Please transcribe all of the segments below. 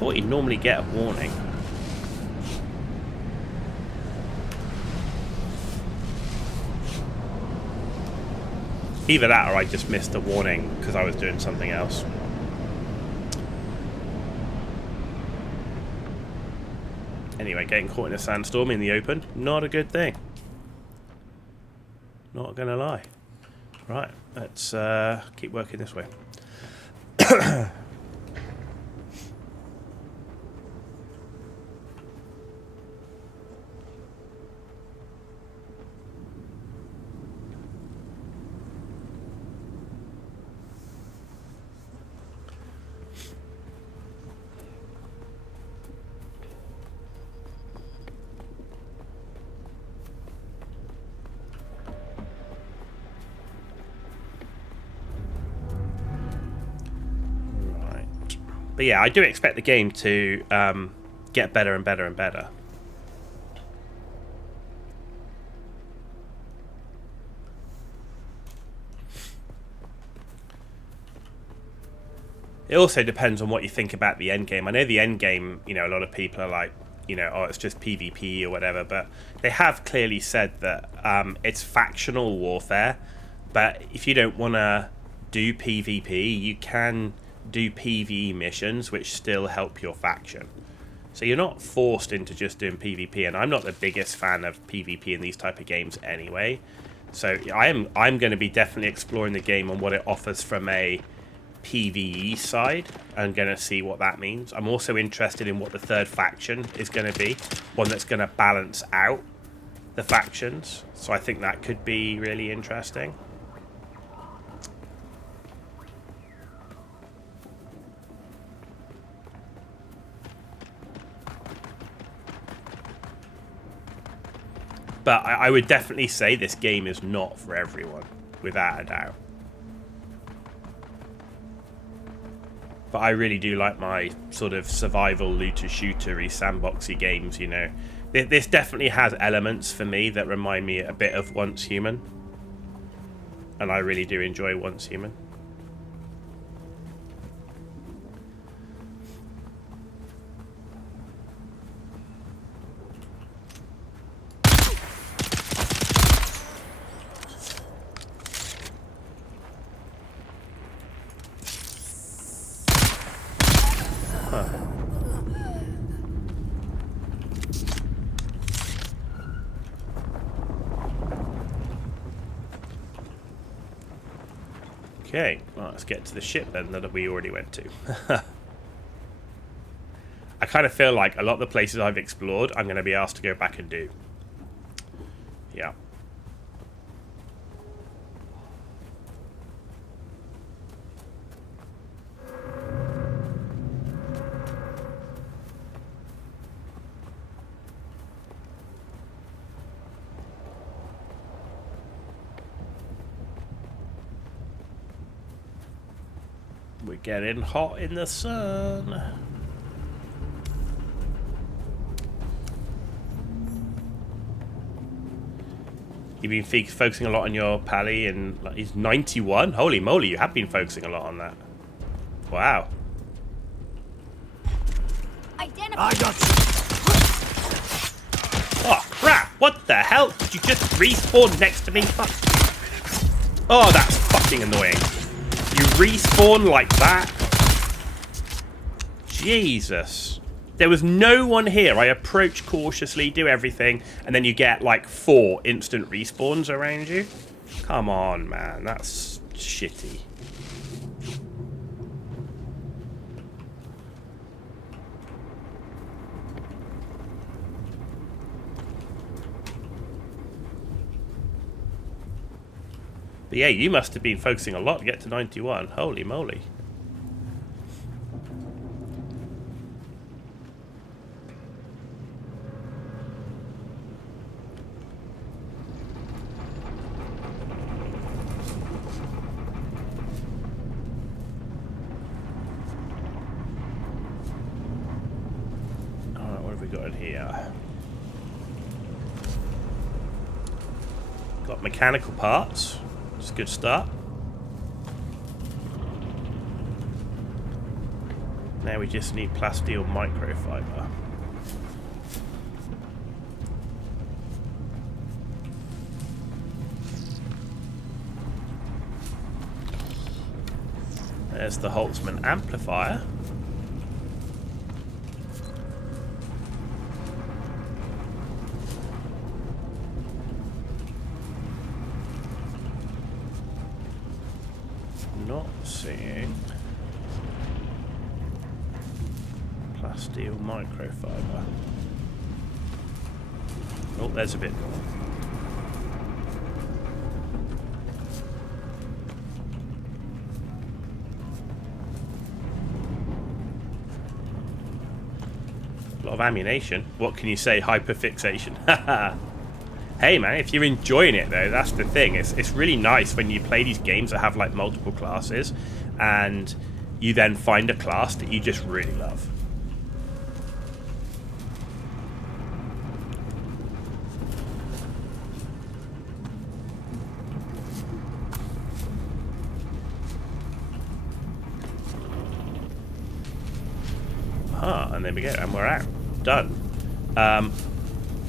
thought you'd normally get a warning. Either that or I just missed the warning because I was doing something else. Anyway, getting caught in a sandstorm in the open, not a good thing. Not gonna lie. Right, let's keep working this way. But yeah, I do expect the game to get better and better and better. It also depends on what you think about the end game. I know the end game, you know, a lot of people are like, you know, oh, it's just PvP or whatever, but they have clearly said that it's factional warfare. But if you don't want to do PvP, you can do PvE missions which still help your faction. So you're not forced into just doing PvP, and I'm not the biggest fan of PvP in these type of games anyway. So I'm going to be definitely exploring the game on what it offers from a PvE side. I'm going to see what that means. I'm also interested in what the third faction is going to be, one that's going to balance out the factions. So I think that could be really interesting. But I would definitely say this game is not for everyone, without a doubt. But I really do like my sort of survival, looter-shootery, sandboxy games, you know. This definitely has elements for me that remind me a bit of Once Human. And I really do enjoy Once Human. Okay, well, let's get to the ship then that we already went to. I kind of feel like a lot of the places I've explored, I'm going to be asked to go back and do. Yeah. We're getting hot in the sun. You've been focusing a lot on your pally, and like, he's 91. Holy moly, you have been focusing a lot on that. Wow. I got you. Oh crap! What the hell? Did you just respawn next to me? Fuck. Oh, that's fucking annoying. You respawn like that? Jesus. There was no one here. I approach cautiously, do everything, and then you get like 4 instant respawns around you. Come on, man. That's shitty. But yeah, you must have been focusing a lot to get to 91. Holy moly. Alright, what have we got in here? Got mechanical parts. It's a good start. Now we just need plasteel microfiber. There's the Holtzman amplifier. Not seeing plasteel microfiber. Oh, there's a bit more. A lot of ammunition. What can you say? Hyperfixation. Hey man, if you're enjoying it though, that's the thing. It's really nice when you play these games that have like multiple classes and you then find a class that you just really love. And there we go, and we're out. Done.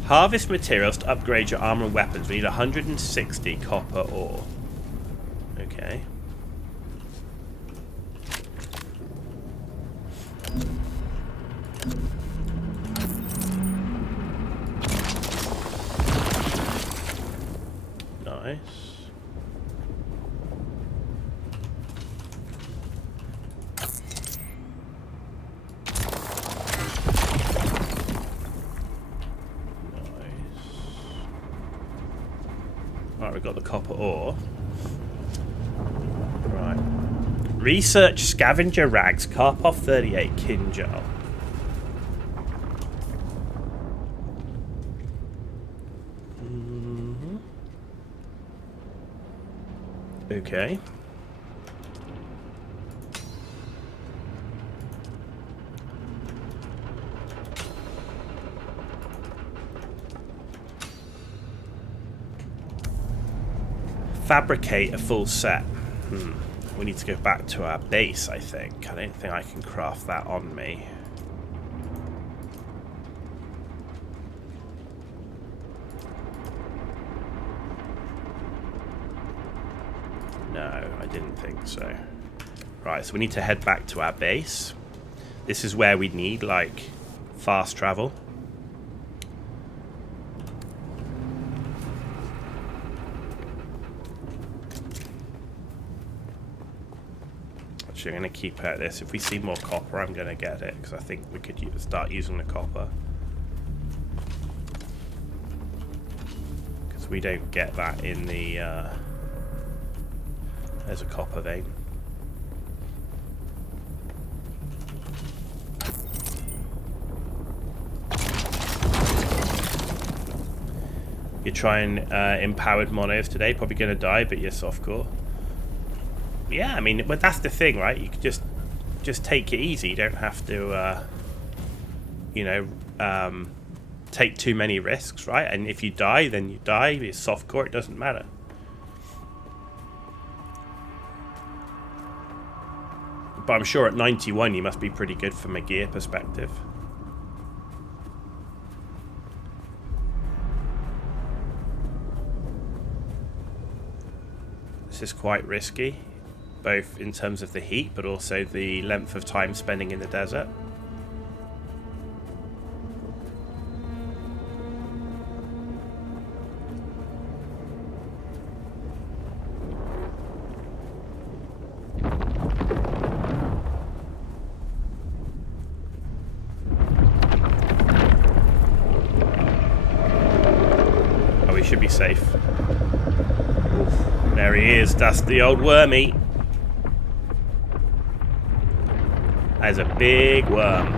Harvest materials to upgrade your armor and weapons. We need 160 copper ore. Okay. Nice. Right, we've got the copper ore. Right. Research scavenger rags. Karpov 38 Kinjal. Okay. Fabricate a full set. We need to go back to our base, I think. I don't think I can craft that on me. No, I didn't think so. Right, so we need to head back to our base. This is where we need, like, fast travel. Actually, I'm going to keep at this. If we see more copper, I'm going to get it, because I think we could start using the copper. Because we don't get that in the... There's a copper vein. You're trying empowered monos today. Probably going to die, but you're softcore. Yeah, I mean, but that's the thing, right? You can just take it easy. You don't have to, you know, take too many risks, right? And if you die, then you die. It's softcore. It doesn't matter. But I'm sure at 91 you must be pretty good from a gear perspective. This is quite risky, both in terms of the heat, but also the length of time spending in the desert. Oh, we should be safe. There he is, that's the old wormy. That is a big worm.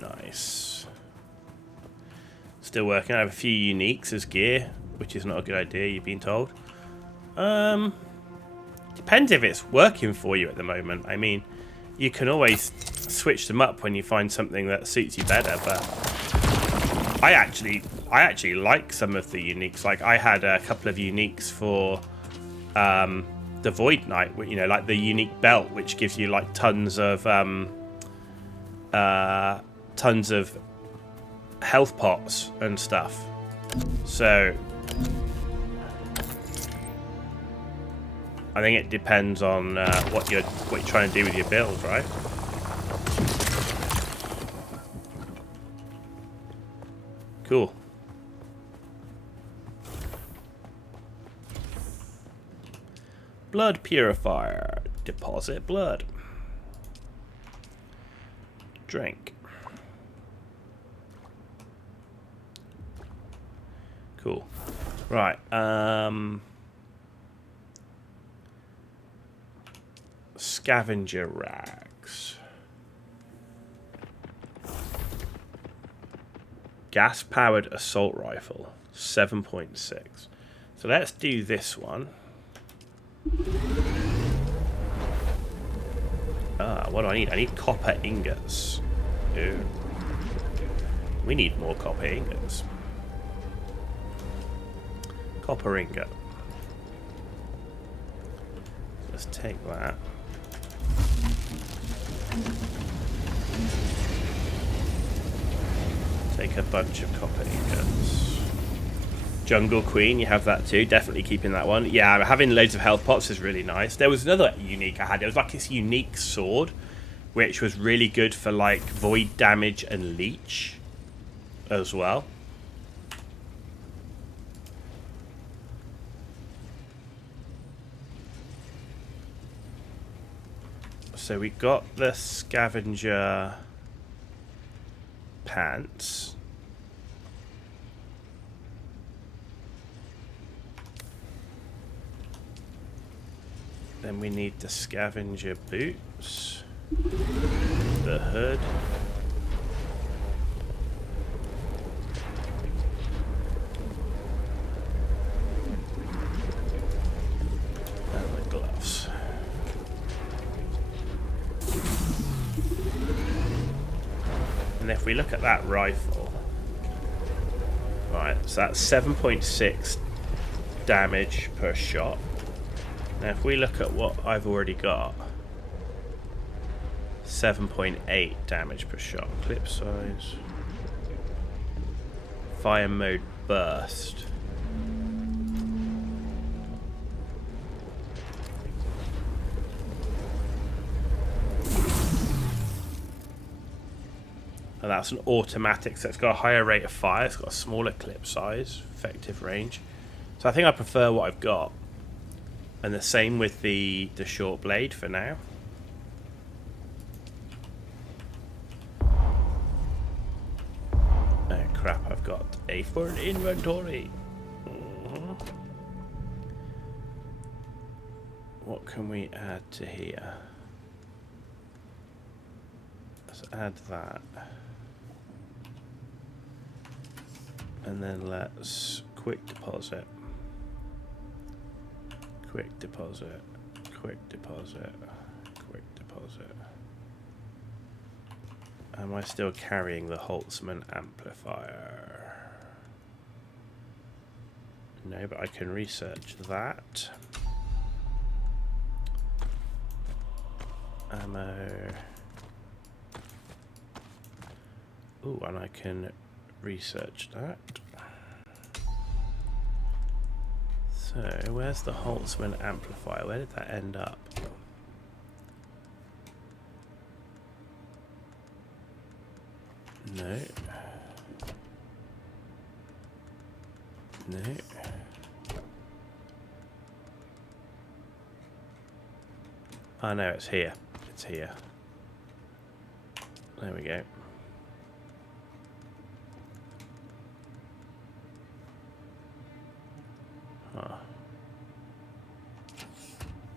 Nice. Still working. I have a few uniques as gear, which is not a good idea, you've been told. Depends if it's working for you at the moment. I mean, you can always switch them up when you find something that suits you better, but I actually like some of the uniques. Like, I had a couple of uniques for the Void Knight, you know, like the unique belt, which gives you like tons of health pots and stuff. So I think it depends on what you're trying to do with your build, right? Cool. Blood purifier. Deposit blood. Drink. Cool. Right. Scavenger rags. Gas-powered assault rifle. 7.6. So let's do this one. What do I need? I need copper ingots. Ooh. We need more copper ingots. Copper ingot. Let's take that. Take a bunch of copper ingots. Jungle Queen, you have that too. Definitely keeping that one. Yeah, having loads of health pots is really nice. There was another unique I had. It was like this unique sword, which was really good for like void damage and leech as well. So we got the scavenger pants. Then we need the scavenger boots, the hood, and the gloves. And if we look at that rifle, right, so that's 7.6 damage per shot. Now if we look at what I've already got, 7.8 damage per shot. Clip size. Fire mode burst. And that's an automatic, so it's got a higher rate of fire, it's got a smaller clip size, effective range. So I think I prefer what I've got. And the same with the short blade for now. Oh crap, I've got a full inventory. What can we add to here? Let's add that. And then let's quick deposit. Quick deposit, quick deposit, quick deposit. Am I still carrying the Holtzman amplifier? No, but I can research that. Ammo. Ooh, and I can research that. So, where's the Holtzman amplifier? Where did that end up? No. No. Oh no, it's here. It's here. There we go. Huh.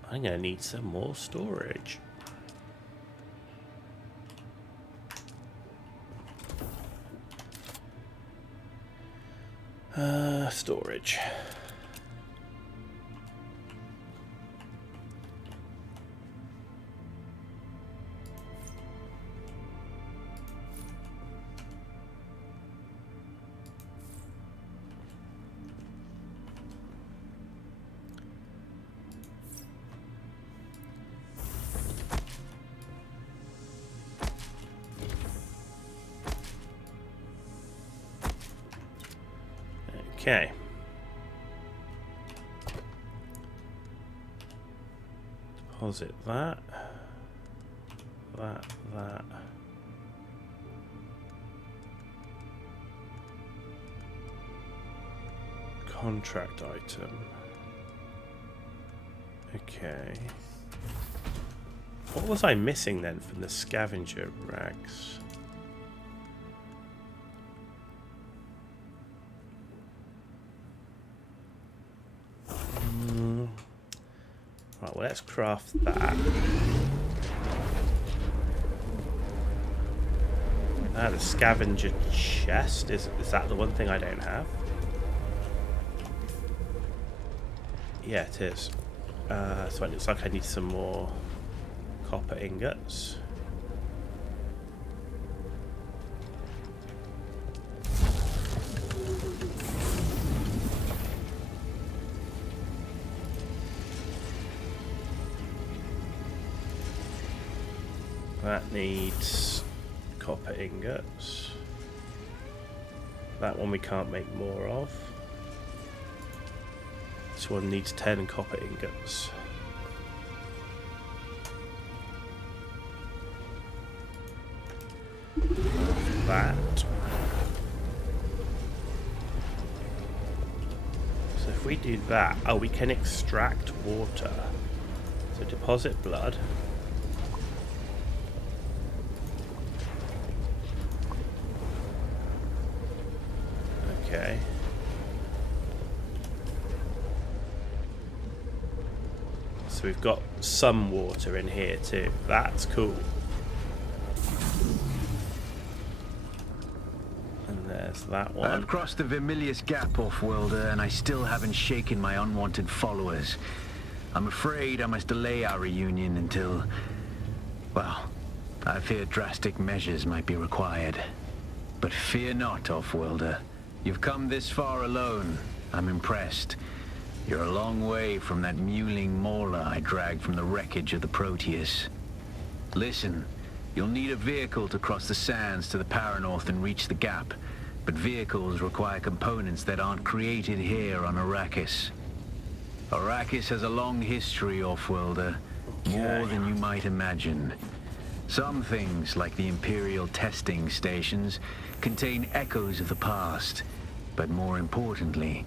I'm gonna need some more storage. Storage. Okay. Deposit that. That. Contract item. Okay. What was I missing then from the scavenger rags? Right, well, let's craft that. The scavenger chest. Is that the one thing I don't have? Yeah, it is. So it looks like I need some more copper ingots. That needs copper ingots. That one we can't make more of. This one needs 10 copper ingots. That. So if we do that, oh, we can extract water. So deposit blood. Okay. So we've got some water in here too. That's cool. And there's that one. I've crossed the Vermilius Gap, Off-worlder, and I still haven't shaken my unwanted followers. I'm afraid I must delay our reunion until... well, I fear drastic measures might be required. But fear not, Off-worlder. You've come this far alone. I'm impressed. You're a long way from that mewling mauler I dragged from the wreckage of the Proteus. Listen, you'll need a vehicle to cross the sands to the Paranorth and reach the gap. But vehicles require components that aren't created here on Arrakis. Arrakis has a long history, Off-worlder. More than you might imagine. Some things, like the Imperial testing stations, contain echoes of the past. But more importantly,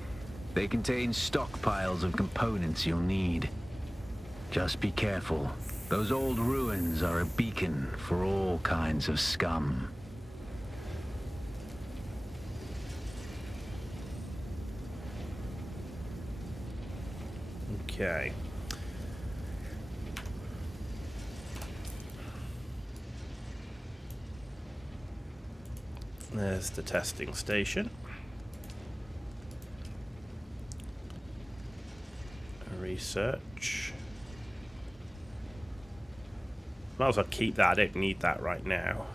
they contain stockpiles of components you'll need. Just be careful. Those old ruins are a beacon for all kinds of scum. Okay. There's the testing station. Research. Might as well keep that. I don't need that right now.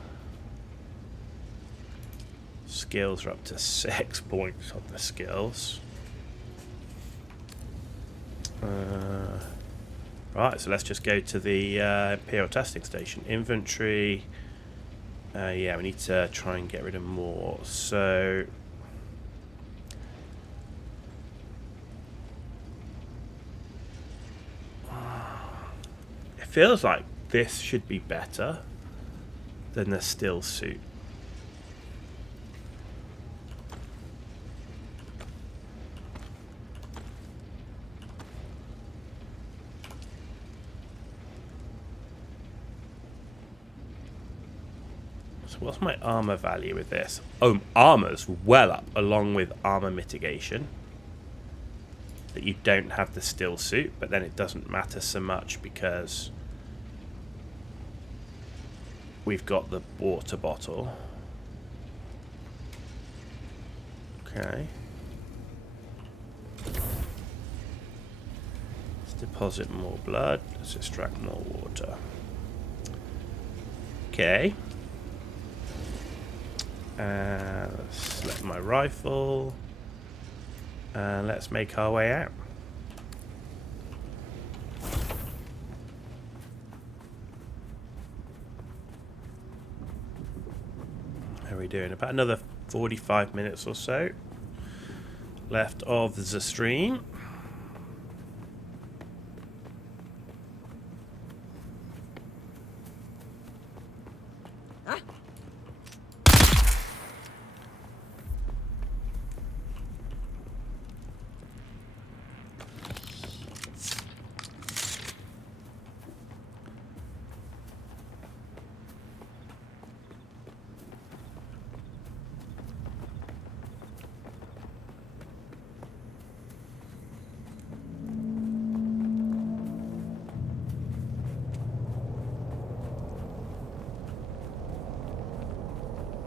Skills are up to 6 points on the skills. Right, so let's just go to the Imperial testing station. Inventory. Yeah, we need to try and get rid of more. So it feels like this should be better than the still suit. What's my armor value with this? Oh, armor's well up, along with armor mitigation. That you don't have the still suit, but then it doesn't matter so much because we've got the water bottle. Okay. Let's deposit more blood. Let's extract more water. Okay. Let's select my rifle and let's make our way out. How are we doing? About another 45 minutes or so. left of the stream.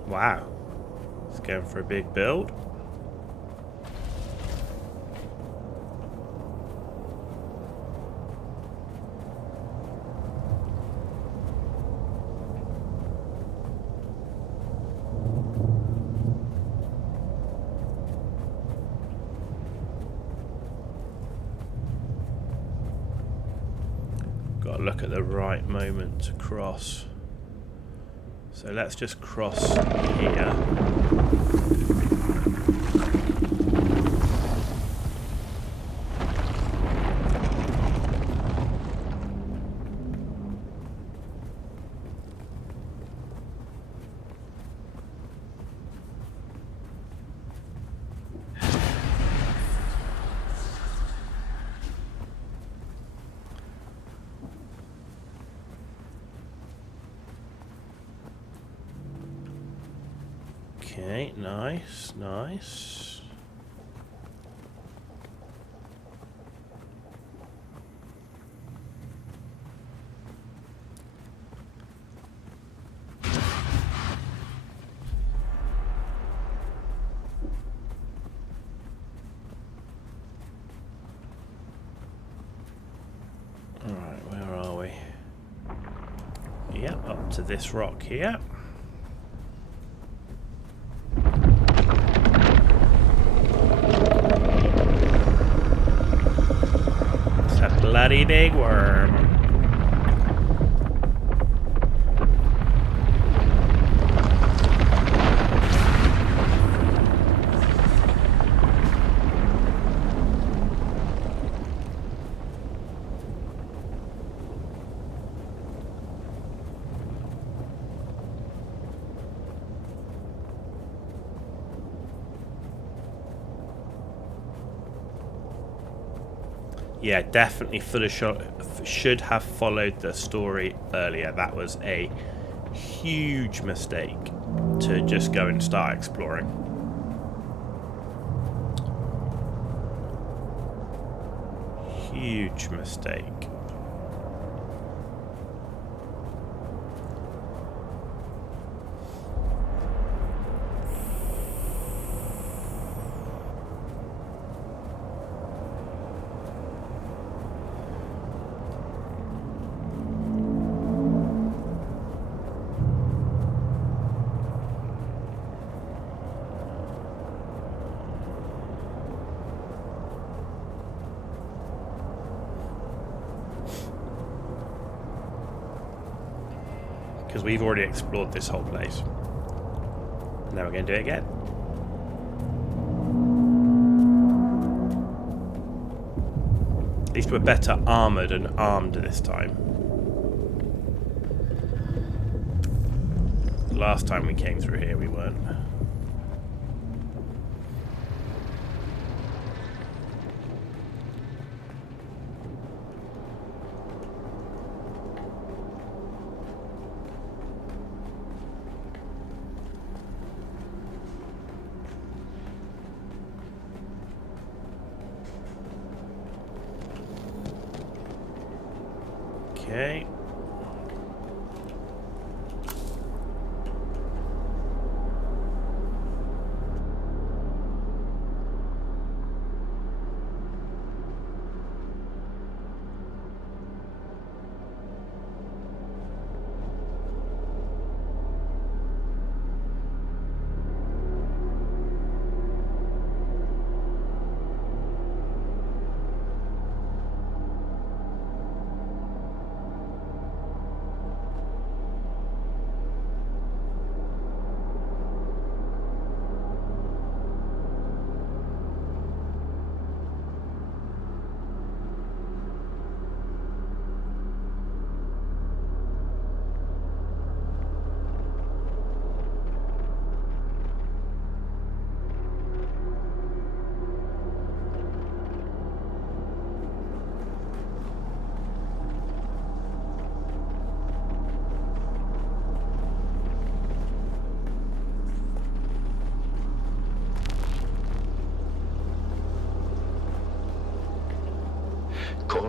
Wow, it's going for a big build. Got to look at the right moment to cross. So let's just cross here. Okay, nice, nice. All right, where are we? Yep, up to this rock here. Bloody big worm. Yeah, definitely should have followed the story earlier. That was a huge mistake to just go and start exploring. Huge mistake. Because we've already explored this whole place. Now we're going to do it again. At least we're better armoured and armed this time. Last time we came through here we weren't. Okay.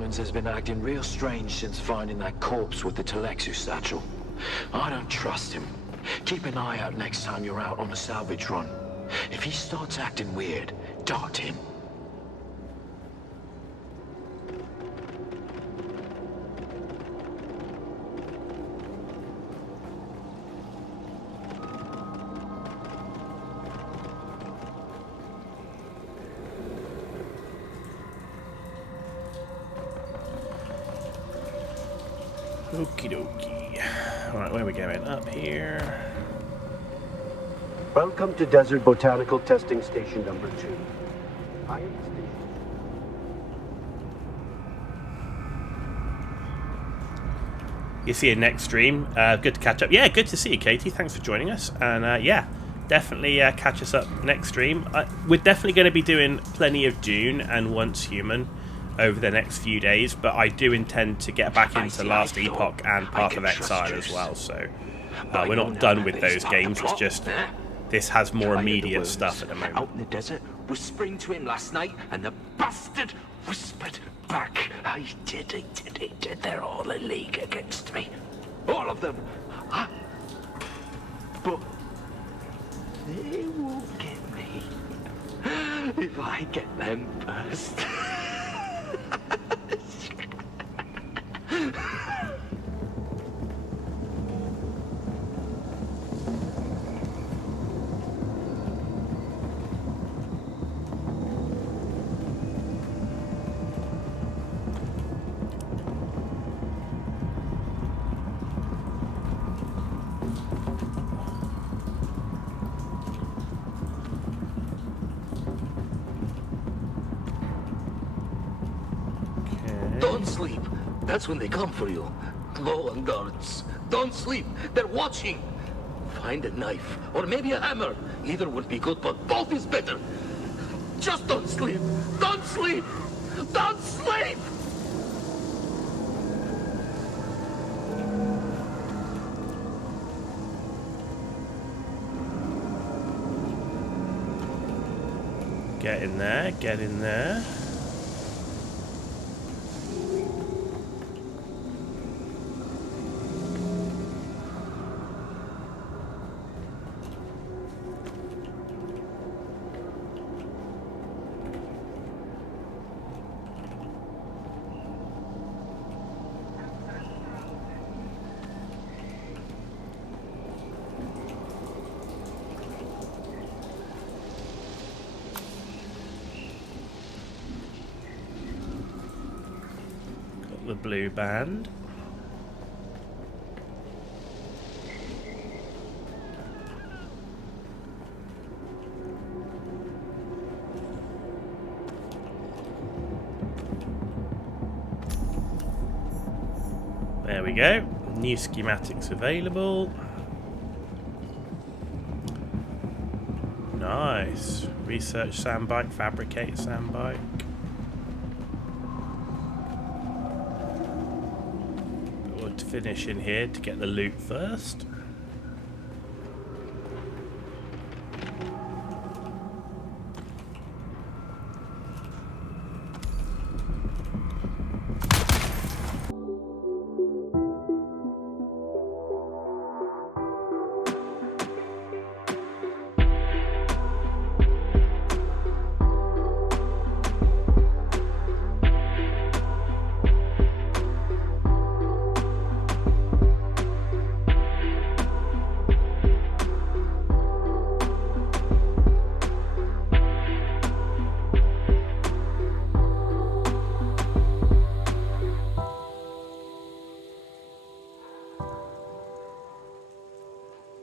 Clemens has been acting real strange since finding that corpse with the Telexu satchel. I don't trust him. Keep an eye out next time you're out on a salvage run. If he starts acting weird, dart him. Okie dokie. Alright, where are we going? Up here. Welcome to Desert Botanical Testing Station number 2. I am the station. You see you next stream. Good to catch up. Yeah, good to see you, Katie. Thanks for joining us. And yeah, definitely catch us up next stream. We're definitely going to be doing plenty of Dune and Once Human over the next few days, but I do intend to get back into Last Epoch and Path of Exile as well, so we're not done with those games. It's just this has more immediate stuff at the moment. Out in the desert, whispering to him last night, and the bastard whispered back. He did. They're all in league against me. All of them. But they won't get me if I get them first. Don't sleep. That's when they come for you. Low on guards. Don't sleep. They're watching. Find a knife, or maybe a hammer. Either would be good, but both is better. Just don't sleep. Don't sleep. Don't sleep! Get in there, get in there. The blue band. There we go. New schematics available. Nice. Research sandbike, fabricate sandbike. To finish in here to get the loot first.